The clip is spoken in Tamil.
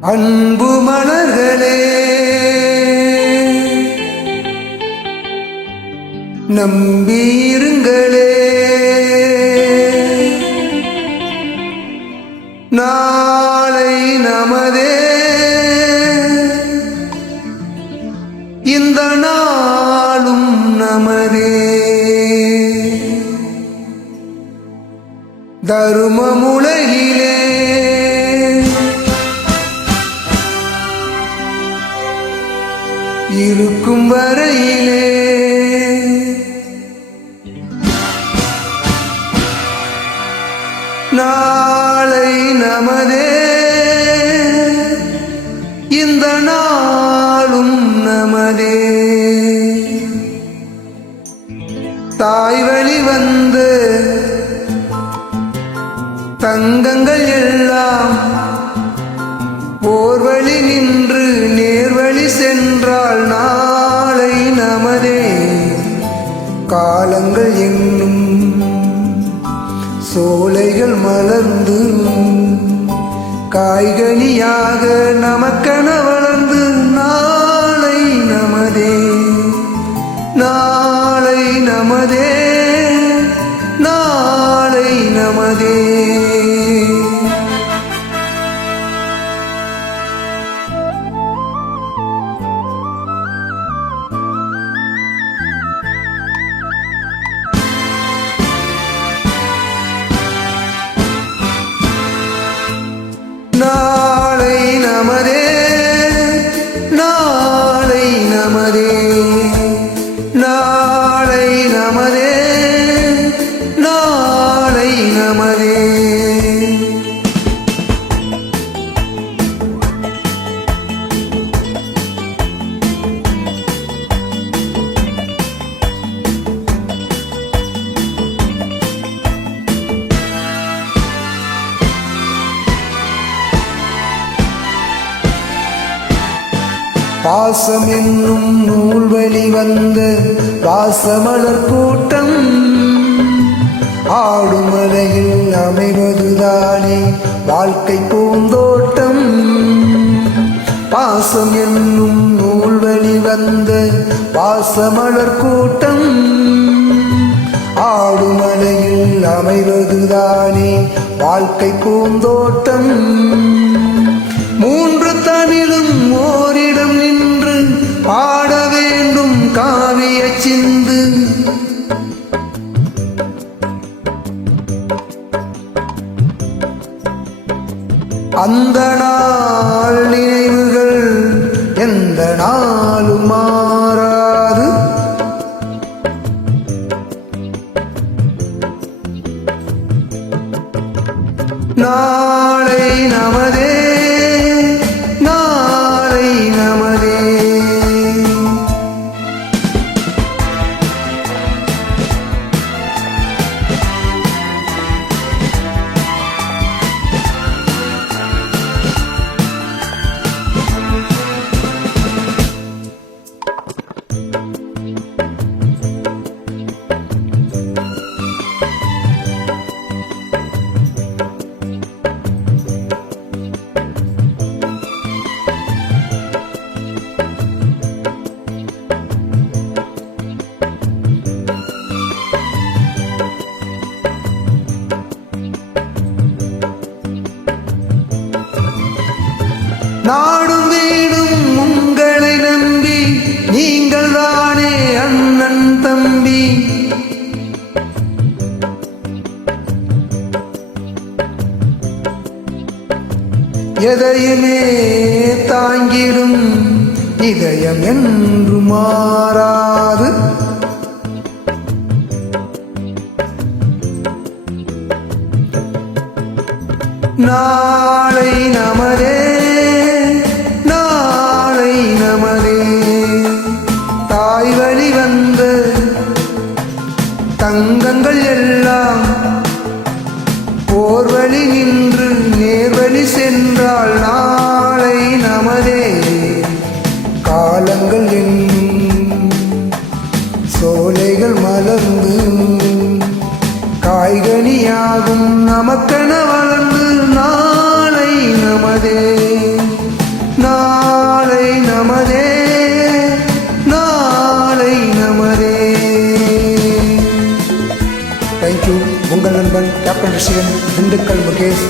அன்பு மலர்களே நம்பியிருங்களே. நாளை நமதே இந்த நாளும் நமதே. தருமமுலகி இருக்கும் வரையிலே. நாளை நமதே. இந்த நாளும் நமதே. தாய் வழி வந்து தங்கங்கள் எல்லாம் ஓர்வழி நின்று நேர்வழி சென்றால் நான் காலங்கள் என்னும் சோலைகள் மலர்ந்து காய்கனியாக நமக்கென வளர்ந்து பாசம் என்னும் நூல் வெளிவந்த பாசமலர் கூட்டம். ஆடுமலையில் அமைவதுதானே வாழ்க்கை பூந்தோட்டம். பாசம் என்னும் நூல் வெளிவந்த பாசமலர் கூட்டம். ஆடுமலையில் அமைவதுதானே வாழ்க்கை பூந்தோட்டம். அந்த நாள் நினைவுகள் எந்த நாளும் மாறாது. நாளை நமதே நாடும் வீடும் உங்களை நம்பி நீங்கள் தானே அண்ணன் தம்பி. எதையுமே தாங்கிடும் இதயம் என்று மாறாது. நாளை நமதே தங்கங்கள் எல்லாம் போர்வழி நின்று நேர்வழி சென்றால் நாளை நமதே. காலங்கள் என்னும் சோலைகள் மலர்ந்து காய்கனியாகும் நமக்கென வளர்ந்து நாளை நமதே. நண்பன் கேப்டன் ரிஷிகன் திண்டுக்கல் முகேஷ்.